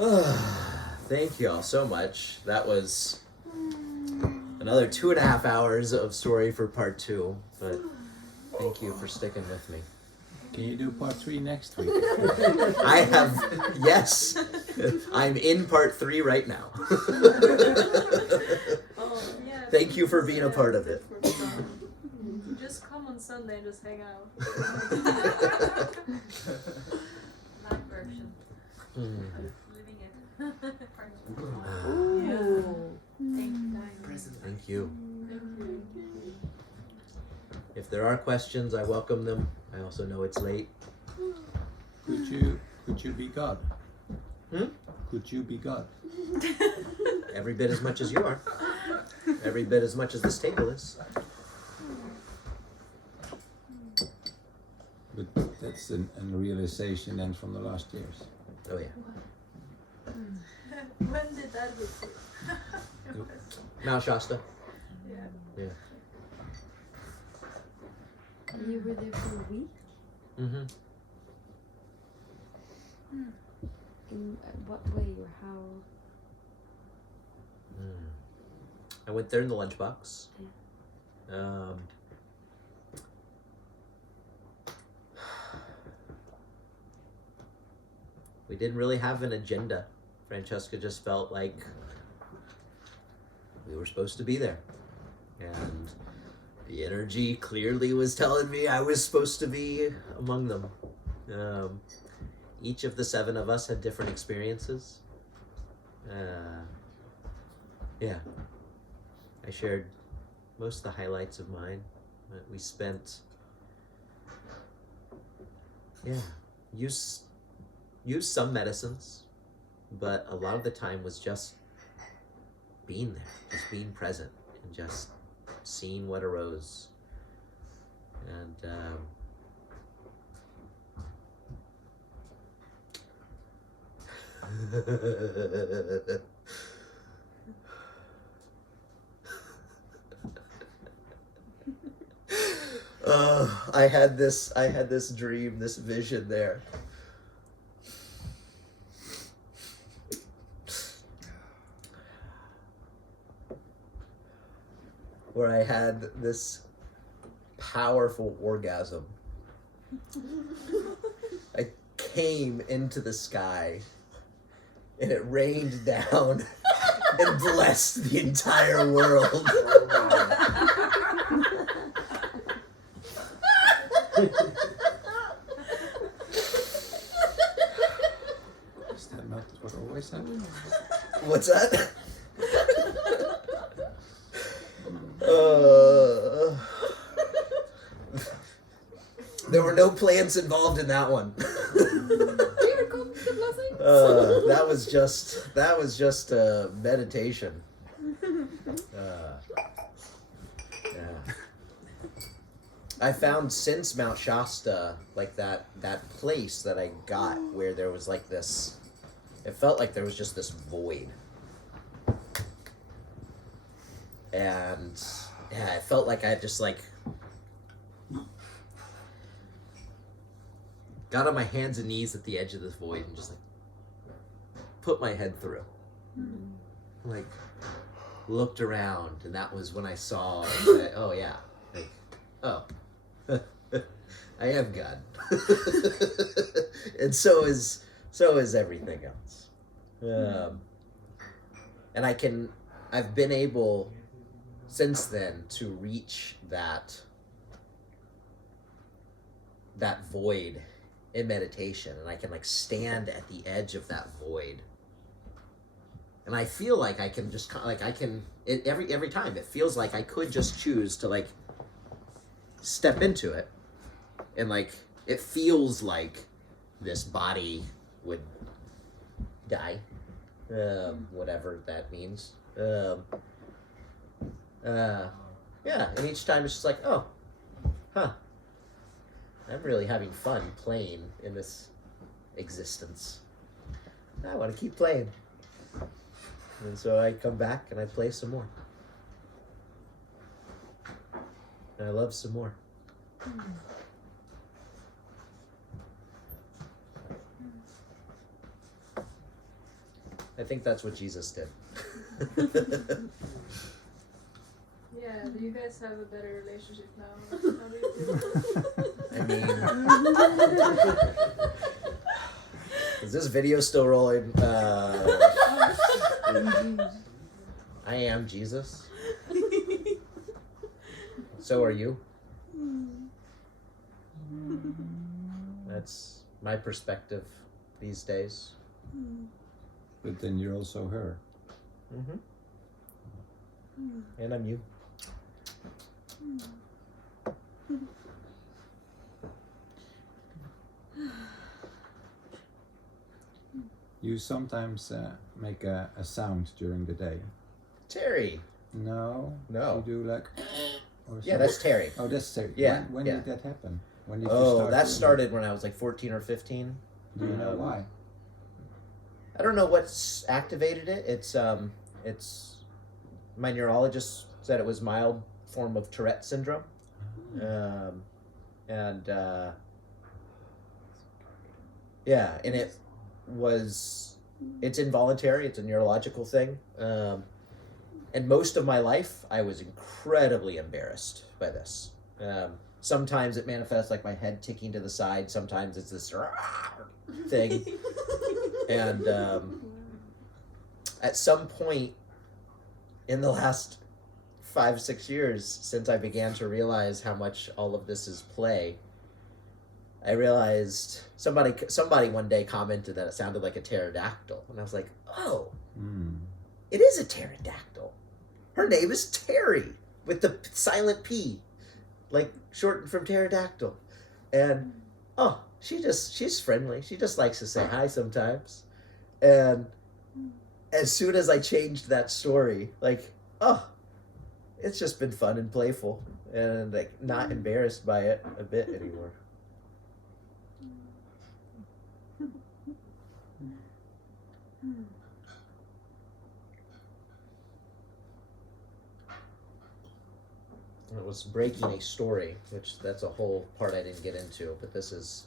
Thank you all so much. That was another 2.5 hours of story for part 2, but thank you for sticking with me. Can you do part 3 next week? I have, yes, I'm in part 3 right now. Thank you for being a part of it. Just come on Sunday and just hang out. Live version. Living it. Thank you. If there are questions, I welcome them. I also know it's late. Could you be God? Could you be God? Every bit as much as you are. Every bit as much as this table is. But that's a realization then from the last years. Oh yeah. When did that hit you? Mount Shasta. Yeah. Yeah. You were there for a week? Mm-hmm. In what way or how? I went there in the lunchbox. We didn't really have an agenda. Francesca just felt like we were supposed to be there. And the energy clearly was telling me I was supposed to be among them. Each of the 7 of us had different experiences. Yeah. I shared most of the highlights of mine. We spent, used some medicines, but a lot of the time was just being there, just being present, and just seeing what arose. And I had this dream, this vision there. Where I had this powerful orgasm. I came into the sky and it rained down and blessed the entire world. Is that not what always happens? What's that? There were no plants involved in that one. That was just a meditation. Yeah. I found since Mount Shasta, like that place that I got where there was like this, it felt like there was just this void. And yeah, it felt like I just like got on my hands and knees at the edge of this void and just like put my head through. Like looked around, and that was when I saw that, oh yeah, like, oh, I am God. And so is everything else. And I've been able since then to reach that void in meditation, and I can like stand at the edge of that void, and I feel like I can just like every time it feels like I could just choose to like step into it, and like it feels like this body would die, whatever that means. Yeah, and each time it's just like, oh, huh, I'm really having fun playing in this existence. I want to keep playing. And so I come back and I play some more. And I love some more. I think that's what Jesus did. Yeah, do you guys have a better relationship now? How do you feel? I mean, is this video still rolling? I am Jesus. So are you. That's my perspective these days. But then you're also her. Mm-hmm. And I'm you. You sometimes make a sound during the day. Terry. No. No. You do like. Or Yeah, that's Terry. Oh, that's Terry. Yeah, When yeah. did that happen? When did you Oh, start that doing started when I was like 14 or 15. Do you know why? I don't know what's activated it. It's my neurologist said it was mild form of Tourette syndrome. Yeah, and it's involuntary. It's a neurological thing. And most of my life, I was incredibly embarrassed by this. Sometimes it manifests like my head ticking to the side. Sometimes it's this thing. And at some point in the last 5-6 years, since I began to realize how much all of this is play, I realized somebody one day commented that it sounded like a pterodactyl. And I was like, oh, it is a pterodactyl. Her name is Terry with the silent P, like shortened from pterodactyl. And oh, she's friendly. She just likes to say hi sometimes. And as soon as I changed that story, like, oh, it's just been fun and playful and like not embarrassed by it a bit anymore. It was breaking a story, which that's a whole part I didn't get into, but this is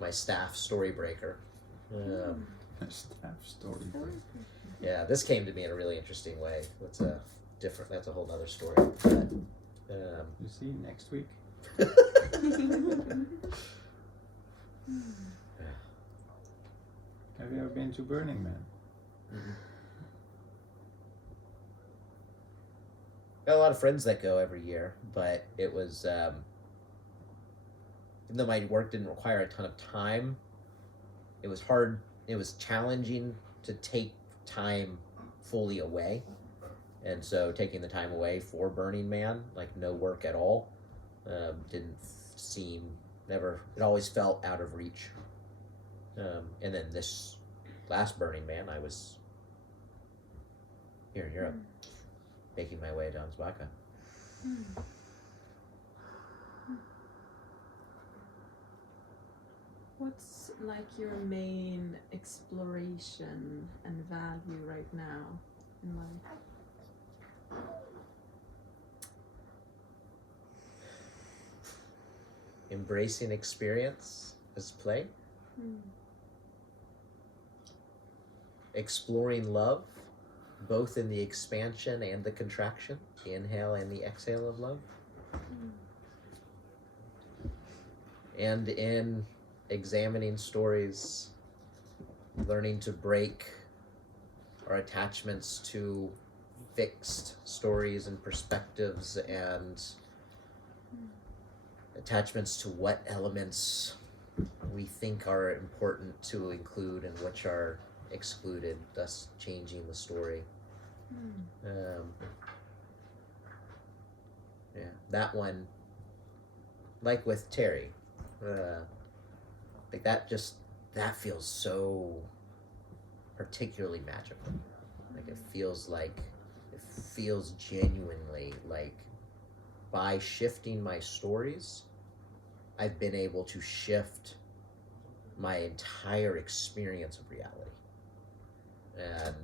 my staff story breaker. Staff story. Yeah, this came to me in a really interesting way. That's a whole other story. But, You see, next week. Have you ever been to Burning Man? mm-hmm. Got a lot of friends that go every year, but it was, even though my work didn't require a ton of time, it was hard, it was challenging to take time fully away. And so taking the time away for Burning Man, like no work at all, didn't seem, never, it always felt out of reach. And then this last Burning Man, I was here in Europe, making my way down Zbaka. What's like your main exploration and value right now in life? Embracing experience as play. Exploring love, both in the expansion and the contraction, the inhale and the exhale of love. And in examining stories, learning to break our attachments to fixed stories and perspectives and attachments to what elements we think are important to include and which are excluded, thus changing the story. Yeah, that one, like with Terry, like that feels so particularly magical. Like it feels genuinely like by shifting my stories, I've been able to shift my entire experience of reality. And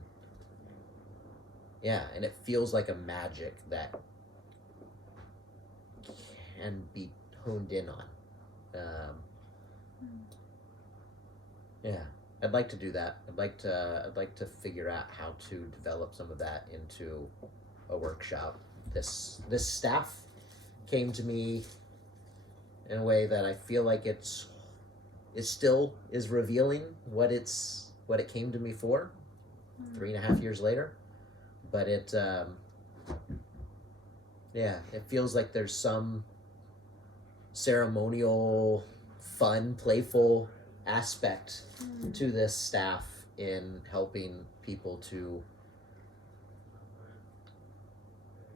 yeah, and it feels like a magic that can be honed in on. Yeah, I'd like to do that. I'd like to figure out how to develop some of that into a workshop. This staff came to me in a way that I feel like it still is revealing what it came to me for 3.5 years later, but it feels like there's some ceremonial, fun, playful aspect to this staff in helping people to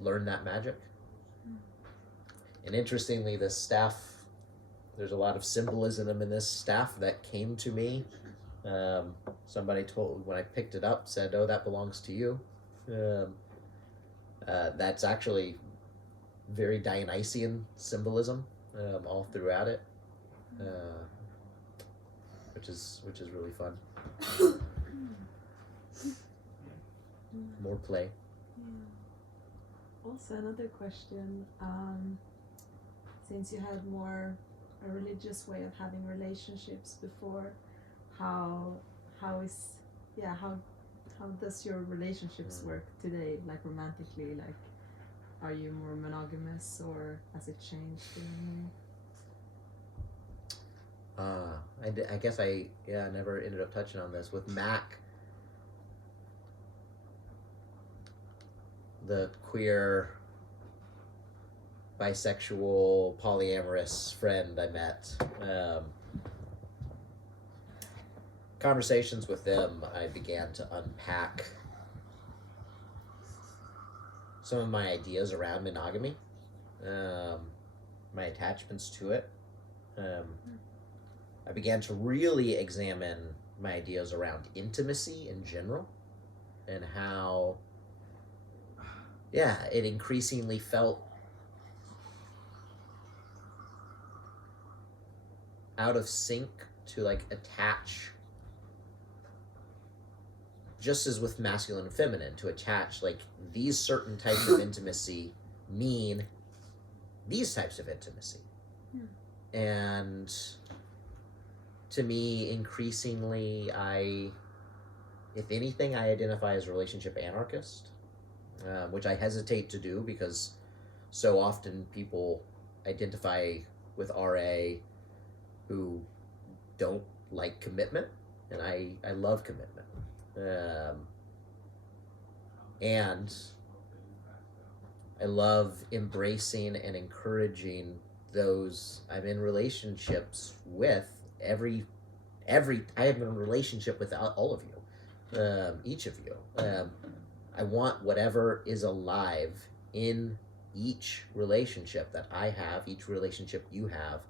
learn that magic. And interestingly, this staff, there's a lot of symbolism in this staff that came to me. Somebody told, when I picked it up, said, "Oh, that belongs to you." That's actually very Dionysian symbolism all throughout it, which is really fun. More play. Yeah. Also, another question. Since you had more a religious way of having relationships before, how does your relationships work today? Like romantically, like are you more monogamous or has it changed in any way? I guess I never ended up touching on this with Mac, the queer, bisexual, polyamorous friend I met. Conversations with them, I began to unpack some of my ideas around monogamy, my attachments to it. I began to really examine my ideas around intimacy in general and how, it increasingly felt out of sync to like attach, just as with masculine and feminine, to attach like these certain types of intimacy mean these types of intimacy. And to me, increasingly, if anything, I identify as a relationship anarchist, which I hesitate to do because so often people identify with RA who don't like commitment, and I love commitment. And I love embracing and encouraging those I'm in relationships with. I have been in a relationship with all of you, each of you. I want whatever is alive in each relationship that I have, each relationship you have,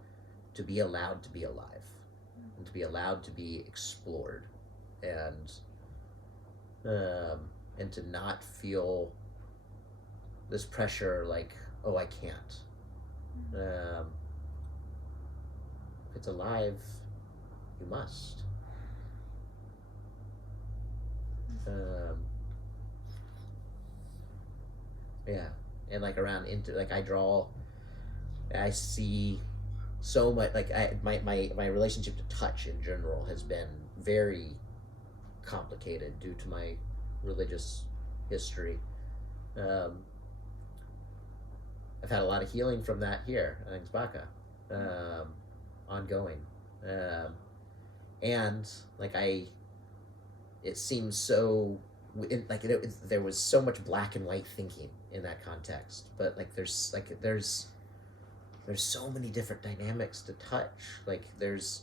to be allowed to be alive and to be allowed to be explored, and to not feel this pressure like, oh, I can't. If it's alive, you must. And like around I see so much, like my relationship to touch in general has been very complicated due to my religious history. I've had a lot of healing from that here at Xbaka, ongoing, and it seems so there was so much black and white thinking in that context, but there's so many different dynamics to touch. There's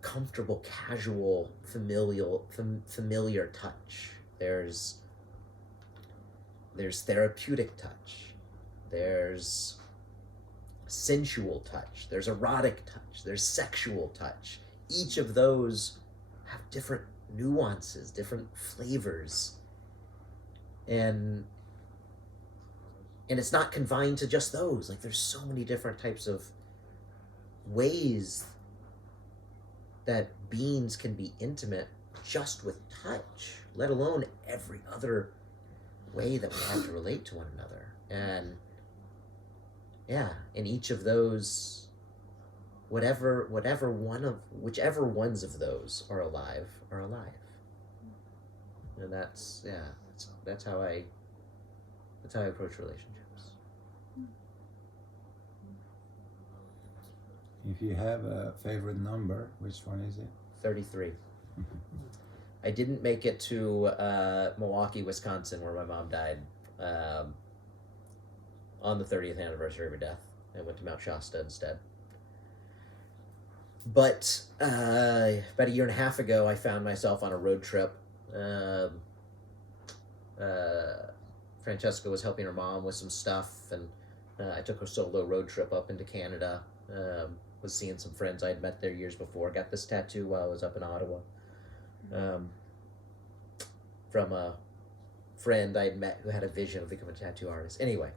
comfortable, casual, familiar touch. There's therapeutic touch. There's sensual touch. There's erotic touch. There's sexual touch. Each of those have different nuances, different flavors. And it's not confined to just those. There's so many different types of ways that beings can be intimate just with touch, let alone every other way that we have to relate to one another. And in each of those whichever ones of those are alive, and that's how I approach relationships. If you have a favorite number, which one is it? 33. I didn't make it to Milwaukee, Wisconsin, where my mom died on the 30th anniversary of her death. I went to Mount Shasta instead. But about a year and a half ago, I found myself on a road trip. Francesca was helping her mom with some stuff, and I took a solo road trip up into Canada. Was seeing some friends I had met there years before. Got this tattoo while I was up in Ottawa. From a friend I had met who had a vision of becoming a tattoo artist. Anyway,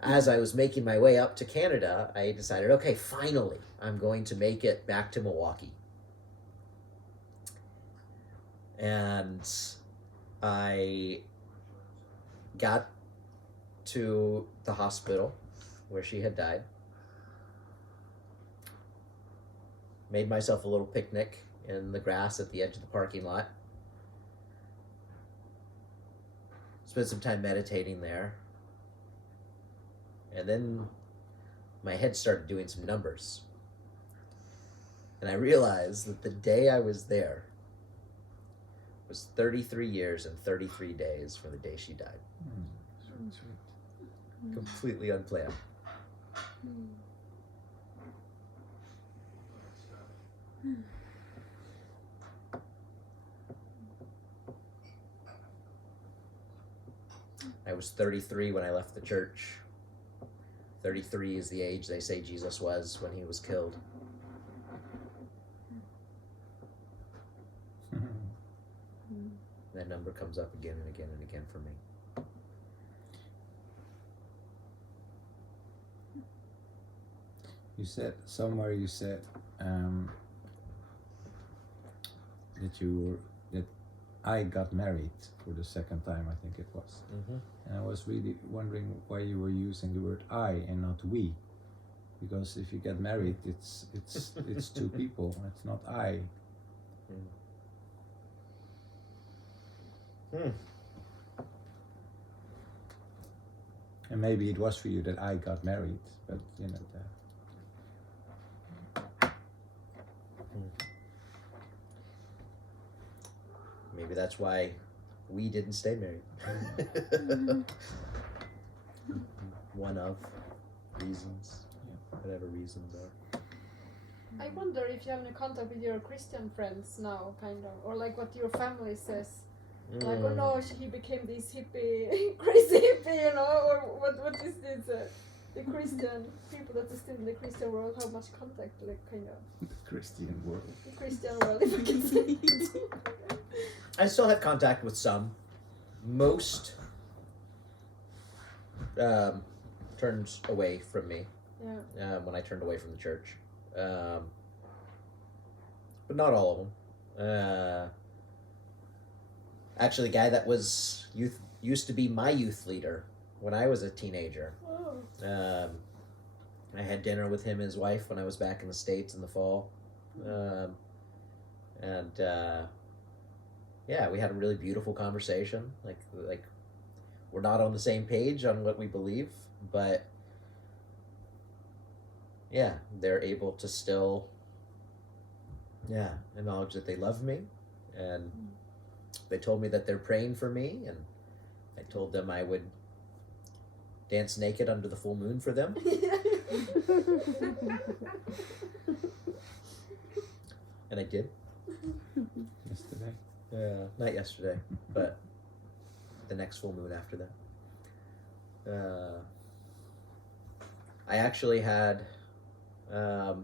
as I was making my way up to Canada, I decided, okay, finally, I'm going to make it back to Milwaukee. And I got to the hospital where she had died. Made myself a little picnic in the grass at the edge of the parking lot. Spent some time meditating there. And then my head started doing some numbers. And I realized that the day I was there was 33 years and 33 days from the day she died. Completely unplanned. I was 33 when I left the church. 33 is the age they say Jesus was when he was killed. That number comes up again and again and again for me. You said somewhere that I got married for the second time, I think it was. Mm-hmm. And I was really wondering why you were using the word I and not we, because if you get married, it's two people. It's not I. And maybe it was for you that I got married, but you know that. Maybe that's why we didn't stay married. One of reasons, whatever reasons are. I wonder if you have any contact with your Christian friends now, kind of, or like what your family says. Like, oh no, he became this hippie, crazy hippie, you know, or what is this? The Christian people that are still in the Christian world, how much contact, like, kind of. The Christian world. The Christian world, if I can say it. I still have contact with some. Most turned away from me. Yeah. When I turned away from the church. But not all of them. Actually, the guy that was used to be my youth leader when I was a teenager. Oh. I had dinner with him and his wife when I was back in the States in the fall. Yeah, we had a really beautiful conversation. Like we're not on the same page on what we believe, but yeah, they're able to still acknowledge that they love me, and they told me that they're praying for me, and I told them I would dance naked under the full moon for them. And I did. Yesterday. Not yesterday, but the next full moon after that. I actually had a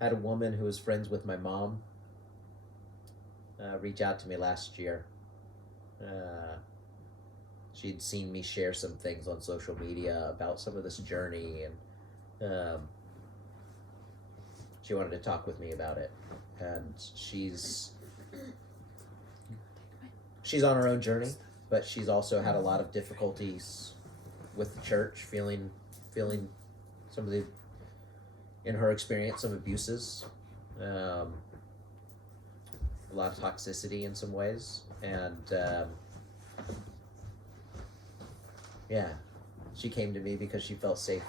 woman who was friends with my mom reach out to me last year. She'd seen me share some things on social media about some of this journey, and she wanted to talk with me about it. And she's on her own journey, but she's also had a lot of difficulties with the church, feeling some of the in her experience, some abuses, a lot of toxicity in some ways, and yeah, she came to me because she felt safe.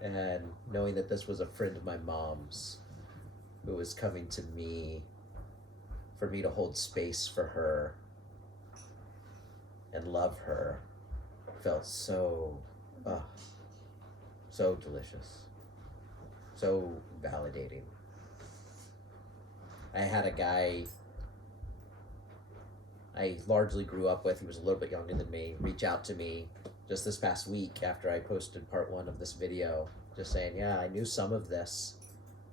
And knowing that this was a friend of my mom's who was coming to me for me to hold space for her and love her felt so so delicious, so validating. I had a guy I largely grew up with, he was a little bit younger than me, reach out to me just this past week after I posted part 1 of this video, just saying, yeah, I knew some of this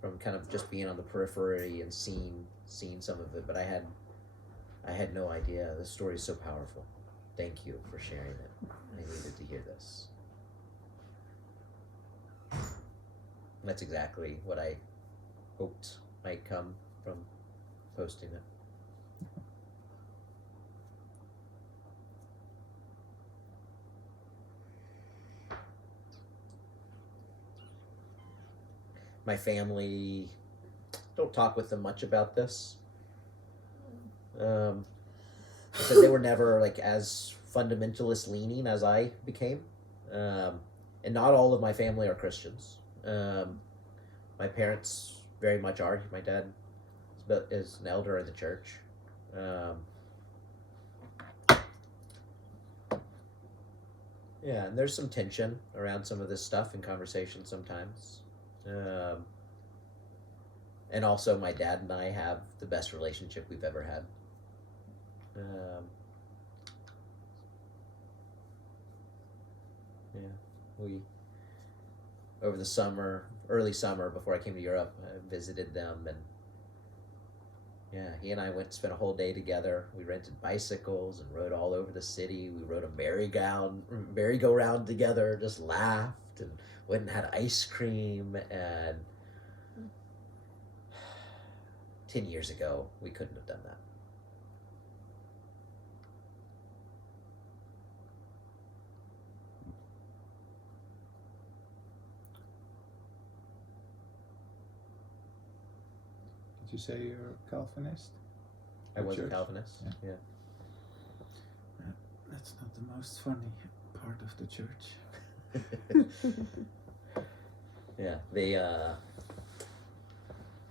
from kind of just being on the periphery and seeing some of it, but I had no idea. This story is so powerful. Thank you for sharing it. I needed to hear this. That's exactly what I hoped might come from posting it. My family, don't talk with them much about this. So they were never like as fundamentalist leaning as I became. And not all of my family are Christians. My parents very much are. My dad is an elder in the church. Yeah, and there's some tension around some of this stuff in conversation sometimes. And also my dad and I have the best relationship we've ever had. Yeah, we, over the summer, early summer before I came to Europe, I visited them, and yeah, he and I went and spent a whole day together. We rented bicycles and rode all over the city. We rode a merry-go-round together, just laughed and went and had ice cream, and 10 years ago, we couldn't have done that. Did you say you're a Calvinist? I was a Church? Calvinist, yeah. That's not the most funny part of the church. Yeah,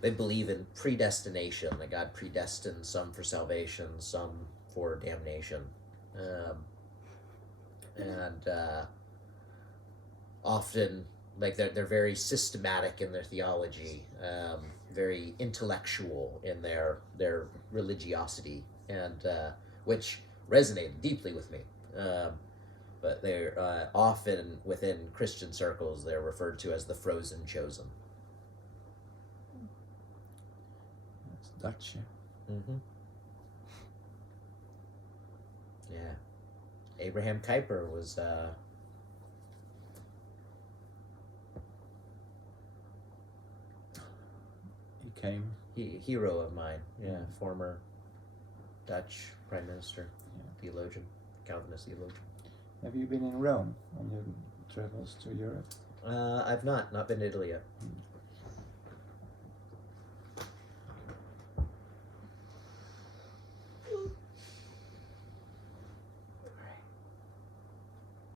they believe in predestination, that God predestined some for salvation, some for damnation. And often, like, they're very systematic in their theology, very intellectual in their religiosity, and which resonated deeply with me. But they're often within Christian circles, they're referred to as the frozen chosen. That's Dutch. Mm-hmm. Yeah. Abraham Kuyper was He came. hero of mine. Yeah, former Dutch prime minister, theologian, Calvinist theologian. Have you been in Rome on your travels to Europe? I've not been to Italy yet.